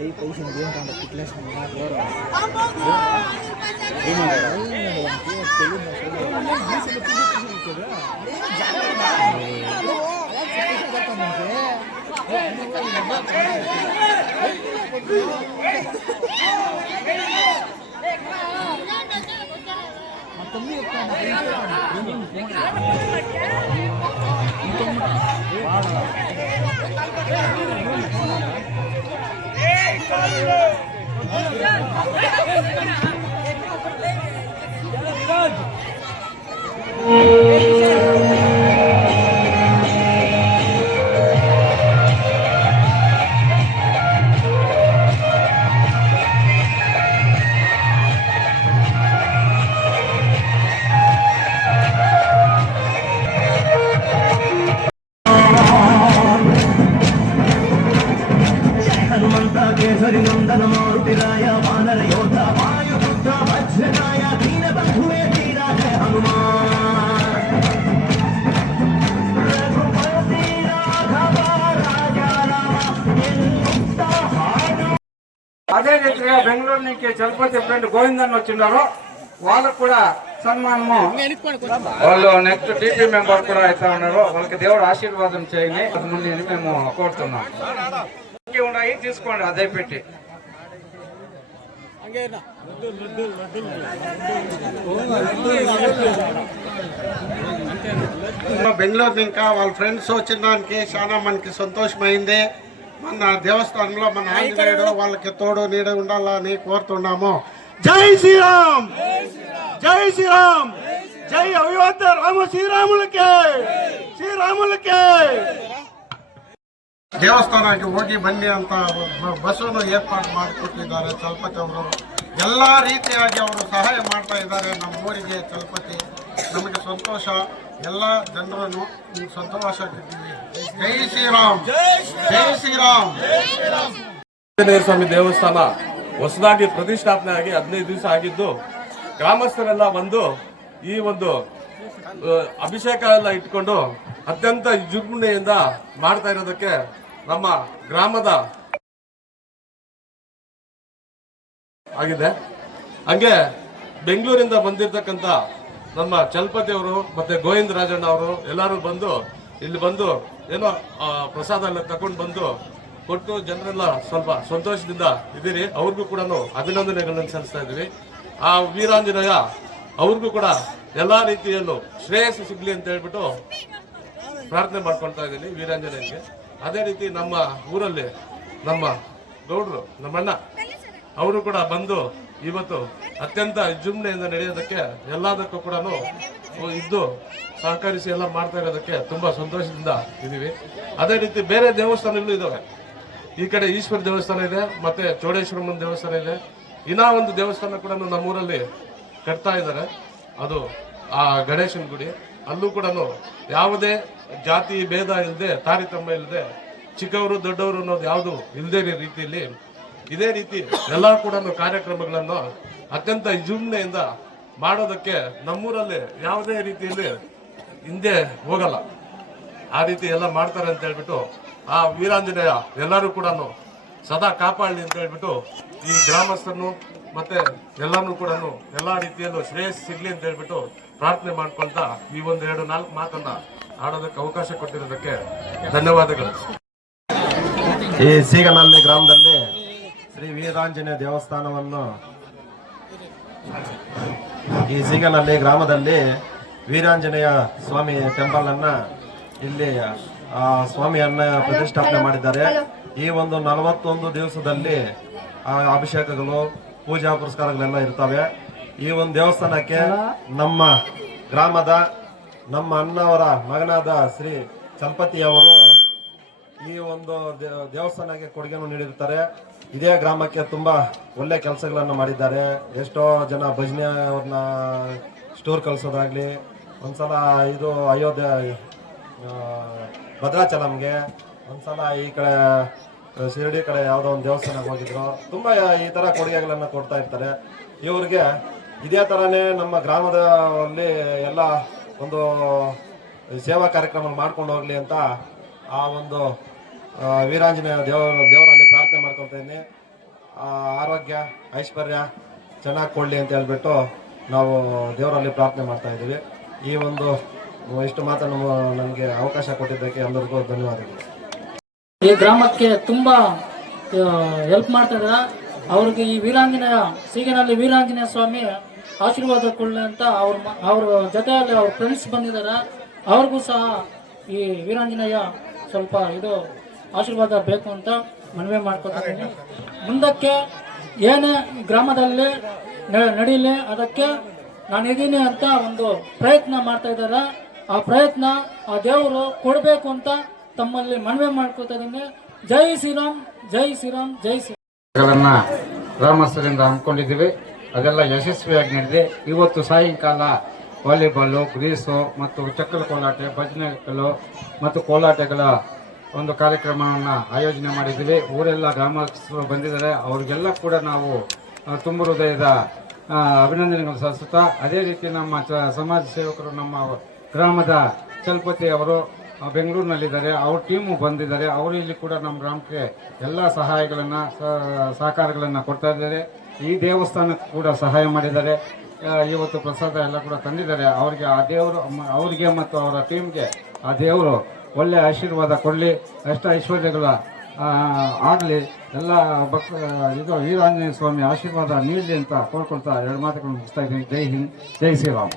siya ipaisindihan kang nagtiklas ng mga klaro. Mga ay, mga tulo na Hanumantha అదే రీతిగా బెంగళూరు నుంచి Chalapathi friend Govindan వచ్చిన్నారు వాళ్ళకు కూడా సన్మానము. వాళ్ళు నెక్స్ట్ టీపీ మెంబర్ కూడా అయితే ఉన్నారు. వాళ్ళకి దేవుడు ఆశీర్వాదం చేయని ముందు మేము కోరుతున్నాం. ఉన్నాయి తీసుకోండి అదే పెట్టి. బెంగళూరు ఇంకా వాళ్ళ ఫ్రెండ్స్ వచ్చిన దానికి చాలా మనకి సంతోషమైంది. మన దేవస్థానంలో మన ఆంజనేయుడు వాళ్ళకి తోడు నీడ ఉండాలని కోరుతున్నాము జై శ్రీరామ్ జై శ్రీరామ్ జై అవివద్ద రామ శ్రీరాములకి ಶ್ರೀರಾಮುಲಕ್ಕೆ ದೇವಸ್ಥಾನಕ್ಕೆ ಹೋಗಿ ಬನ್ನಿ ಅಂತ ಬ- ಬಸ್ಸನ್ನು ಏರ್ಪಾಡು ಮಾಡಿಕೊಟ್ಟಿದ್ದಾರೆ ಚಲಪತಿ ಅವರು ಎಲ್ಲ ರೀತಿಯಾಗಿ ಅವರು ಸಹಾಯ ಮಾಡ್ತಾ ಇದ್ದಾರೆ ನಮ್ಮ ಊರಿಗೆ ಚಲಪತಿ ನಮಗೆ ಸಂತೋಷ ಎಲ್ಲ ಜನರನ್ನು ಸಂತೋಷವಾಗಿದ್ದೀವಿ ಜೈ ಆಂಜನೇಯ ಸ್ವಾಮಿ ದೇವಸ್ಥಾನ ಹೊಸದಾಗಿ ಪ್ರತಿಷ್ಠಾಪನೆ ಆಗಿ ಹದಿನೈದು ದಿವಸ ಆಗಿದ್ದು ಗ್ರಾಮಸ್ಥರೆಲ್ಲ ಬಂದು ಈ ಒಂದು ಅಭಿಷೇಕ ಎಲ್ಲ ಇಟ್ಕೊಂಡು ಅತ್ಯಂತ ವಿಜೃಂಭಣೆಯಿಂದ ಮಾಡ್ತಾ ಇರೋದಕ್ಕೆ ನಮ್ಮ ಗ್ರಾಮದ ಆಗಿದೆ. ಹಂಗೆ ಬೆಂಗಳೂರಿಂದ ಬಂದಿರತಕ್ಕಂಥ ನಮ್ಮ ಚಲಪತಿ ಅವರು ಮತ್ತೆ ಗೋವಿಂದ ರಾಜಣ್ಣ ಅವರು ಎಲ್ಲರೂ ಬಂದು ಇಲ್ಲಿ ಬಂದು ಏನೋ ಪ್ರಸಾದ ಎಲ್ಲ ತಗೊಂಡು ಬಂದು ಕೊಟ್ಟು ಜನರೆಲ್ಲ ಸ್ವಲ್ಪ ಸಂತೋಷದಿಂದ ಇದ್ದೀರಿ. ಅವ್ರಿಗೂ ಕೂಡ ಅಭಿನಂದನೆಗಳನ್ನು ಸಲ್ಲಿಸ್ತಾ ಇದ್ದೀವಿ ಆ ವೀರಾಂಜನೇಯ, ಅವ್ರಿಗೂ ಕೂಡ ಎಲ್ಲಾ ರೀತಿಯಲ್ಲೂ ಶ್ರೇಯಸ್ಸು ಸಿಗ್ಲಿ ಅಂತ ಹೇಳ್ಬಿಟ್ಟು ಪ್ರಾರ್ಥನೆ ಮಾಡ್ಕೊಳ್ತಾ ಇದ್ದೀನಿ ವೀರಾಂಜನೇಯನಿಗೆ ಅದೇ ರೀತಿ ನಮ್ಮ ಊರಲ್ಲಿ ನಮ್ಮ ಗೌಡರು, ನಮ್ಮಣ್ಣ, ಅವರು ಕೂಡ ಬಂದು ಇವತ್ತು ಅತ್ಯಂತ ವಿಜೃಂಭಣೆಯಿಂದ ನಡೆಯೋದಕ್ಕೆ ಎಲ್ಲದಕ್ಕೂ ಕೂಡ ಇದ್ದು ಸಹಕರಿಸಿ ಎಲ್ಲ ಮಾಡ್ತಾ ಇರೋದಕ್ಕೆ ತುಂಬಾ ಸಂತೋಷದಿಂದ ಇದ್ದೀವಿ. ಅದೇ ರೀತಿ ಬೇರೆ ದೇವಸ್ಥಾನಗಳು ಇದಾವೆ. ಈ ಕಡೆ ಈಶ್ವರ ದೇವಸ್ಥಾನ ಇದೆ, ಮತ್ತೆ ಚೌಡೇಶ್ವರಮ್ಮನ ದೇವಸ್ಥಾನ ಇದೆ. ಇನ್ನೂ ಒಂದು ದೇವಸ್ಥಾನ ಕೂಡ ನಮ್ಮೂರಲ್ಲಿ ಕಟ್ತಾ ಇದ್ದಾರೆ. ಅದು ಆ ಗಣೇಶನ ಗುಡಿ. ಅಲ್ಲೂ ಕೂಡ ಯಾವುದೇ ಜಾತಿ ಭೇದ ಇಲ್ಲದೆ ತಾರತಮ್ಯ ಇಲ್ಲದೆ ಚಿಕ್ಕವರು ದೊಡ್ಡವರು ಅನ್ನೋದು ಯಾವುದು ಇಲ್ಲದೇ ರೀತಿಯಲ್ಲಿ ಇದೇ ರೀತಿ ಎಲ್ಲ ಕೂಡ ಕಾರ್ಯಕ್ರಮಗಳನ್ನು ಅತ್ಯಂತ ವಿಜೃಂಭಣೆಯಿಂದ ಮಾಡೋದಕ್ಕೆ ನಮ್ಮೂರಲ್ಲಿ ಯಾವುದೇ ರೀತಿಯಲ್ಲಿ ಹಿಂದೆ ಹೋಗಲ್ಲ. ಆ ರೀತಿ ಎಲ್ಲ ಮಾಡ್ತಾರೆ ಅಂತ ಹೇಳ್ಬಿಟ್ಟು ಆ ವೀರಾಂಜನೇಯ ಎಲ್ಲರೂ ಕೂಡ ಸದಾ ಕಾಪಾಡಲಿ ಅಂತ ಹೇಳ್ಬಿಟ್ಟು ಈ ಗ್ರಾಮಸ್ಥರನ್ನು ಮತ್ತೆ ಎಲ್ಲಾನು ಕೂಡ ಎಲ್ಲ ರೀತಿಯಲ್ಲೂ ಶ್ರೇಯಸ್ ಸಿಗ್ಲಿ ಅಂತ ಹೇಳ್ಬಿಟ್ಟು ಪ್ರಾರ್ಥನೆ ಮಾಡ್ಕೊಳ್ತಾ ಈ ಒಂದು ಎರಡು ನಾಲ್ಕು ಮಾತನ್ನ ಆಡೋದಕ್ಕೆ ಅವಕಾಶ ಕೊಟ್ಟಿರೋದಕ್ಕೆ ಧನ್ಯವಾದಗಳು. ಈ ಸೀಗನಹಳ್ಳಿ ಗ್ರಾಮದಲ್ಲಿ ಶ್ರೀ ವೀರಾಂಜನೇಯ ದೇವಸ್ಥಾನವನ್ನು ಈ ಸೀಗನಹಳ್ಳಿ ಗ್ರಾಮದಲ್ಲಿ ವೀರಾಂಜನೇಯ ಸ್ವಾಮಿ ಟೆಂಪಲ್ ಅನ್ನ ಇಲ್ಲಿ, ಆ, ಸ್ವಾಮಿಯನ್ನ ಪ್ರತಿಷ್ಠಾಪನೆ ಮಾಡಿದ್ದಾರೆ. ಈ ಒಂದು ನಲವತ್ತೊಂದು ದಿವಸದಲ್ಲಿ, ಆ, ಅಭಿಷೇಕಗಳು, ಪೂಜಾ ಪುರಸ್ಕಾರಗಳೆಲ್ಲ ಇರ್ತವೆ. ಈ ಒಂದು ದೇವಸ್ಥಾನಕ್ಕೆ ನಮ್ಮ ಗ್ರಾಮದ ನಮ್ಮ ಅಣ್ಣವರ ಮಗನಾದ ಶ್ರೀ ಚಂಪತಿಯವರು ಈ ಒಂದು ದೇವಸ್ಥಾನಕ್ಕೆ ಕೊಡುಗೆಯನ್ನು ನೀಡಿರ್ತಾರೆ ಇದೇ ಗ್ರಾಮಕ್ಕೆ ತುಂಬಾ ಒಳ್ಳೆ ಕೆಲಸಗಳನ್ನು ಮಾಡಿದ್ದಾರೆ. ಎಷ್ಟೋ ಜನ ಭಜನೆ ಅವ್ರನ್ನ ಸ್ಟೋರ್ ಕಳಿಸೋದಾಗ್ಲಿ, ಒಂದ್ಸಲ ಇದು ಅಯೋಧ್ಯೆ ಭದ್ರಾಚಲಂಗೆ, ಒಂದ್ಸಲ ಈ ಕಡೆ ಶಿರಡಿ ಕಡೆ ಯಾವುದೋ ಒಂದು ದೇವಸ್ಥಾನಕ್ಕೆ ಹೋಗಿದ್ರು. ತುಂಬಾ ಈ ತರ ಕೊಡುಗೆಗಳನ್ನು ಕೊಡ್ತಾ ಇರ್ತಾರೆ. ಇವ್ರಿಗೆ ಇದೇ ತರನೇ ನಮ್ಮ ಗ್ರಾಮದಲ್ಲಿ ಎಲ್ಲ ಒಂದು ಸೇವಾ ಕಾರ್ಯಕ್ರಮ ಮಾಡ್ಕೊಂಡು ಹೋಗ್ಲಿ ಅಂತ ಆ ಒಂದು ವೀರಾಂಜನೇಯ ದೇವ ದೇವರಲ್ಲಿ ಪ್ರಾರ್ಥನೆ ಮಾಡ್ಕೊತಾ ಇದ್ದೀನಿ ಆರೋಗ್ಯ, ಐಶ್ವರ್ಯ, ಚೆನ್ನಾಗಿ ಕೊಡಲಿ ಅಂತ ಹೇಳ್ಬಿಟ್ಟು ನಾವು ದೇವರಲ್ಲಿ ಪ್ರಾರ್ಥನೆ ಮಾಡ್ತಾ ಇದ್ದೀವಿ. ಈ ಒಂದು, ಇಷ್ಟು ಮಾತನ್ನು ನಮಗೆ ಅವಕಾಶ ಕೊಟ್ಟಿದ್ದಕ್ಕೆ ಎಲ್ಲರಿಗೂ ಧನ್ಯವಾದಗಳು. ಈ ಗ್ರಾಮಕ್ಕೆ ತುಂಬ ಹೆಲ್ಪ್ ಮಾಡ್ತಾ ಇದ್ದಾರೆ ಅವ್ರಿಗೆ ಈ ವೀರಾಂಜನೇಯ ಸೀಗನಲ್ಲಿ ವೀರಾಂಜನೇಯ ಸ್ವಾಮಿ ಆಶೀರ್ವಾದ ಕೊಡಲಿ ಅಂತ ಅವ್ರ ಅವ್ರ ಜೊತೆಯಲ್ಲಿ ಅವ್ರ ಫ್ರೆಂಡ್ಸ್ ಬಂದಿದ್ದಾರೆ. ಅವ್ರಿಗೂ ಸಹ ಈ ವೀರಾಂಜನೇಯ ಸ್ವಲ್ಪ ಇದು ಆಶೀರ್ವಾದ ಬೇಕು ಅಂತ ಮನವಿ ಮಾಡ್ಕೊತೀನಿ. ಮುಂದಕ್ಕೆ ಏನೇ ಗ್ರಾಮದಲ್ಲಿ ನ- ನಡೀಲಿ ಅದಕ್ಕೆ ನಾನಿದ್ದೀನಿ ಅಂತ ಒಂದು ಪ್ರಯತ್ನ ಮಾಡ್ತಾ ಇದ್ದಾರೆ. ಆ ಪ್ರಯತ್ನ ಆ ದೇವರು ಕೊಡಬೇಕು ಅಂತ ತಮ್ಮಲ್ಲಿ ಮನವಿ ಮಾಡ್ಕೊತಾ ಇದ್ದೀನಿ. ಜೈ ಶ್ರೀರಾಮ್ ಜೈ ಶ್ರೀರಾಮ್ ಜೈ ಶ್ರೀರಾಮ್ ಗ್ರಾಮಸ್ಥರಿಂದ ಹಮ್ಮಿಕೊಂಡಿದ್ದೀವಿ. ಅದೆಲ್ಲ ಯಶಸ್ವಿಯಾಗಿ ನಡೆದಿದೆ. ಇವತ್ತು ಸಾಯಂಕಾಲ ವಾಲಿಬಾಲು, ಗ್ರೀಸು ಮತ್ತು ಚಕ್ಕಲ ಕೋಲಾಟೆ ಭಜನೆಗಳು ಮತ್ತು ಕೋಲಾಟಗಳ ಒಂದು ಕಾರ್ಯಕ್ರಮವನ್ನು ಆಯೋಜನೆ ಮಾಡಿದ್ದೀವಿ. ಊರೆಲ್ಲ ಗ್ರಾಮಸ್ಥರು ಬಂದಿದ್ದಾರೆ. ಅವರಿಗೆಲ್ಲ ಕೂಡ ನಾವು ತುಂಬ ಹೃದಯದ ಅಭಿನಂದನೆಗಳು ಸಲ್ಲಿಸುತ್ತಾ, ಅದೇ ರೀತಿ ನಮ್ಮ ಸಮಾಜ ಸೇವಕರು ನಮ್ಮ ಗ್ರಾಮದ ಚಲಪತಿ ಅವರು ಬೆಂಗಳೂರಿನಲ್ಲಿದ್ದಾರೆ. ಅವ್ರ ಟೀಮು ಬಂದಿದ್ದಾರೆ. ಅವರು ಇಲ್ಲಿ ಕೂಡ ನಮ್ಮ ಗ್ರಾಮಕ್ಕೆ ಎಲ್ಲ ಸಹಾಯಗಳನ್ನು ಸಹಕಾರಗಳನ್ನು ಕೊಡ್ತಾ ಇದ್ದಾರೆ. ಈ ದೇವಸ್ಥಾನಕ್ಕೆ ಕೂಡ ಸಹಾಯ ಮಾಡಿದ್ದಾರೆ. ಇವತ್ತು ಪ್ರಸಾದ ಎಲ್ಲ ಕೂಡ ತಂದಿದ್ದಾರೆ. ಅವರಿಗೆ ಆ ದೇವರು ಅವರಿಗೆ ಮತ್ತು ಅವರ ಟೀಮ್ಗೆ ಆ ದೇವರು ಒಳ್ಳೆ ಆಶೀರ್ವಾದ ಕೊಡಲಿ ಅಷ್ಟ ಐಶ್ವರ್ಯಗಳ ಆಗಲಿ, ಎಲ್ಲ ಭಕ್ತ ಇದು ವೀರಾಂಜನೇಯ ಸ್ವಾಮಿ ಆಶೀರ್ವಾದ ನೀಡಲಿ ಅಂತ ಕೋರ್ಕೊಳ್ತಾ ಎರಡು ಮಾತುಗಳನ್ನು ಮುಗಿಸ್ತಾ ಇದ್ದೀನಿ. ಜೈ ಹಿಂದ್, ಜೈ ಶ್ರೀರಾಮ್.